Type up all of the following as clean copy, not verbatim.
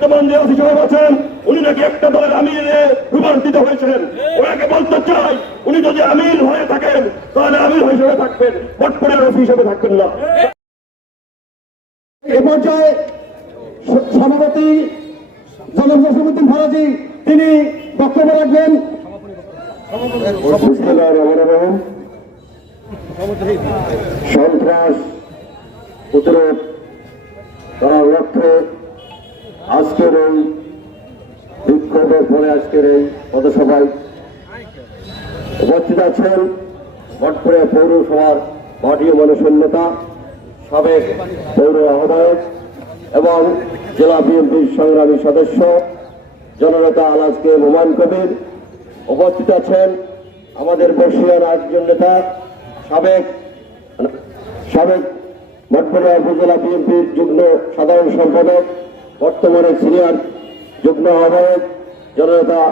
বর্তমান যে ওসি সাহেব আছেন উনি নাকি একটা দলের আমিরে রূপান্তরিত হয়েছেন। ওনাকে বলতে চাই, উনি যদি আমির হয়ে থাকেন তাহলে আমির হিসেবে থাকবেন, মঠপুরের ওসি হিসেবে থাকবেন না। এ পর্যায়ে সভাপতি জনাব জসিমউদ্দিন ফারাজি তিনি বক্তব্য রাখবেন। সন্ত্রাস প্রতিরোধ করার লক্ষ্যে আজকের এই বিক্ষোভের পরে আজকের এই পথসভায় উপস্থিত আছেন মঠপুরে পৌরসভার মাঠীয় মানুষের নেতা, সাবেক পৌর আহ্বায়ক এবং জেলা বিএনপির সংগ্রামী সদস্য জননেতা আলহাজ কে হুমায়ুন কবির। উপস্থিত আছেন আমাদের বর্ষিয়ার একজন নেতা, সাবেক মঠপুরা উপজেলা বিএনপির যুগ্ম সাধারণ সম্পাদক, বর্তমানে সিনিয়র যুগ্ম আহ্বায়ক জননেতা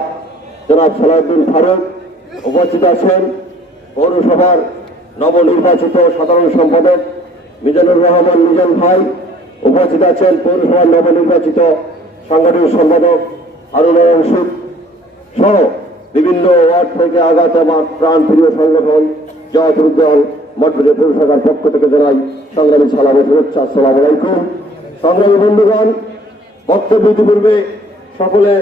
জনাব সালাউদ্দিন ফারুক। উপস্থিত আছেন পৌরসভার নবনির্বাচিত সাধারণ সম্পাদক মিজানুর রহমান মিজান ভাই। উপস্থিত আছেন পৌরসভার নবনির্বাচিত সাংগঠনিক সম্পাদক হারুন রশিদ সহ বিভিন্ন ওয়ার্ড থেকে আগত আমার প্রাণপ্রিয় সংগঠন জাতীয় দল মঠপুরে পৌরসভার পক্ষ থেকে জানাই সংগ্রামী সালাম ও শুভেচ্ছা। আসসালামু আলাইকুম। সংগ্রামী বন্ধুগণ, বক্তব্য ইতিপূর্বে সকলে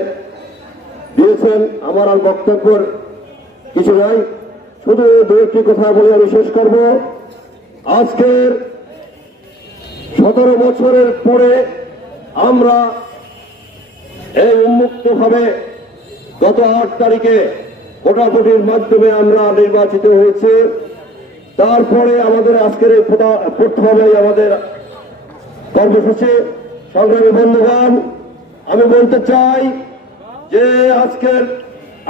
দিয়েছেন, আমার আর বক্তব্যের কিছু নাই, শুধু দু একটি কথা বলে আমি শেষ করব। আজকের 17 বছরের পরে আমরা এই উন্মুক্তভাবে গত 8 তারিখে ভোটাভুটির মাধ্যমে আমরা নির্বাচিত হয়েছে। তারপরে আমাদের আজকের এই প্রথমে আমাদের কর্মসূচি। সংগ্রামী বন্ধুগণ, আমি বলতে চাই যে আজকের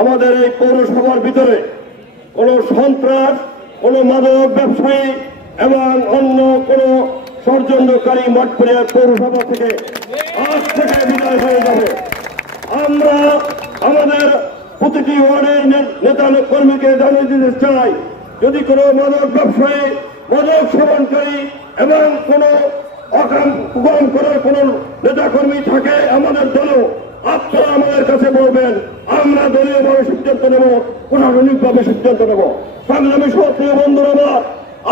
আমাদের এই পৌরসভার ভিতরে কোন সন্ত্রাস, কোন মাদক ব্যবসায়ী এবং অন্য কোন ষড়যন্ত্রকারী মঠপুরিয়া পৌরসভা থেকে আজ থেকে বিদায় হয়ে যাবে। আমরা আমাদের প্রতিটি ওয়ার্ডের নেতা কর্মীকে জানিয়ে দিতে চাই, যদি কোনো মাদক ব্যবসায়ী, মাদক সেবনকারী এবং কোনো অকাম করার কোন নেতা কর্মী থাকে আমাদের দলও, আপনারা আমাদের কাছে বলবেন, আমরা দলীয়ভাবে সিদ্ধান্ত নেব, প্রশাসনিকভাবে সিদ্ধান্ত নেব। সংগ্রামী সক্রিয় বন্ধুরা, আমার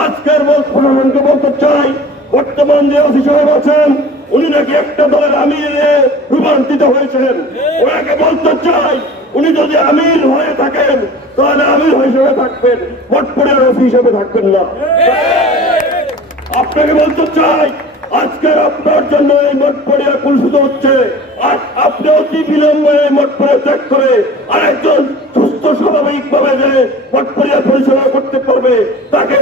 আজকের প্রশাসনকে বলতে চাই, বর্তমান যে ওসি সাহেব আছেন উনি নাকি একটা দলের আমিরে রূপান্তরিত হয়েছেন। ওনাকে বলতে চাই, উনি যদি আমির হয়ে থাকেন তাহলে আমির হিসেবে থাকবেন, মঠপুরের ওসি হিসেবে থাকবেন না। আপনাকে বলতে চাই, আজকে আপনার জন্য এই মঠপুরিয়া কুলসিত হচ্ছে, আর আপনি অতি বিলম্বে এই মঠপুরিয়া ত্যাগ করে আরেকজন সুস্থ স্বাভাবিক ভাবে যে মঠপুরিয়া পরিচালনা করতে পারবে তাকে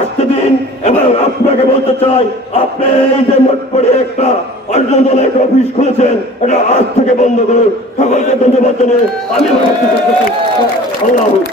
আসতে দিন। এবং আপনাকে বলতে চাই, আপনি এই যে মঠপুরিয়া একটা অন্য দলের একটা অফিস খুলেছেন, এটা আজ থেকে বন্ধ করুন। সকলকে ধন্যবাদ জানিয়ে আমি আমার বক্তব্য শেষ করছি। আল্লাহ হাফেজ।